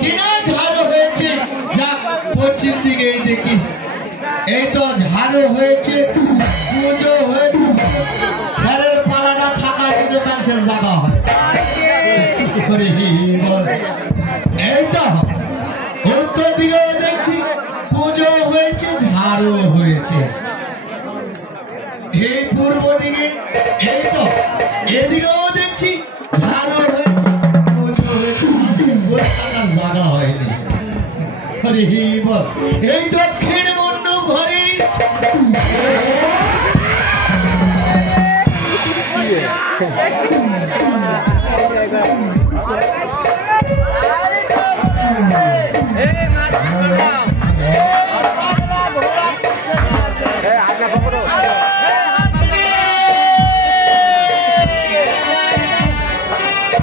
কিনা ঝাড়ু হয়েছে, যা পশ্চিম দিকে দেখি, এই তো ঝাড়ু হয়েছে, পুজো হয়েছে, ঘরের পালাটা থাকার জন্য মানুষের জায়গা হয়। এই তো উত্তর দিকে দেখছি পুজো হয়েছে, ঝাড়ু হয়েছে। এই পূর্ব দিকে এই তো এদিকেও দেখছি ঝাড়ু হয়েছে, পুজো হয়েছে, জায়গা হয়নি। এই দক্ষিণ মণ্ডপ ঘরে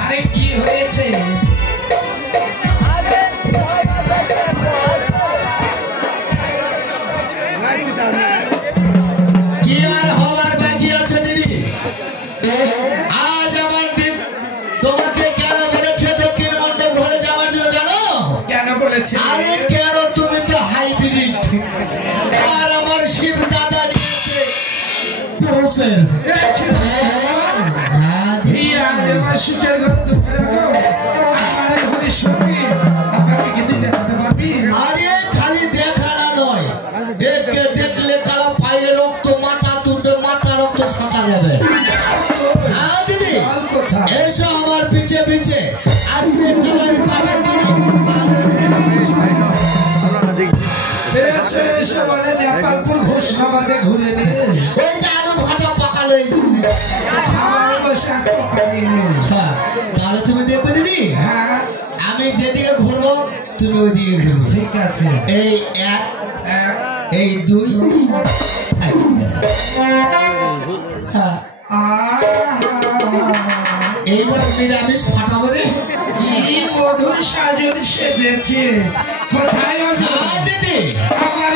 আরে কি হয়েছে? কি আর হবার বাকি আছে দিদি? আজ আমার দিন তোমাকে কেন বলেছে দক্ষিণ মণ্ডপ ঘরে যাওয়ার জন্য জানো? কেন বলেছে? আরে কেন, তুমি তো হাইব্রিড, আর আমার শিব দাদা নিয়েছে ক্রোসের। সুখের গন্ধ আমার ঘরে সঙ্গে আমাকে কিন্তু দেখাতে পারবি? আরে খালি দেখানো নয়, একে দেখলে কারা পায়ে রক্ত, মাথা তুলতে মাথা রক্ত সাঁচা যাবে। হ্যাঁ দিদি, এসো আমার পিছে পিছে আসবে, নেপালপুর ঘোষণাবাদে ঘুরে নে, ওই যে আলু ঘাটা পাকা রয়েছে। তাহলে তুমি দেখবে দিদি, হ্যাঁ আমি যেদিকে ঘুরবো তুমি ওইদিকে ঘুরবে। ঠিক আছে। এই এক, এই দুই, হ্যাঁ, এইবার নিরামিষ ফাটাবো রে। কি মধুর সাজন সেজেছে, কোথায় দিদি আমার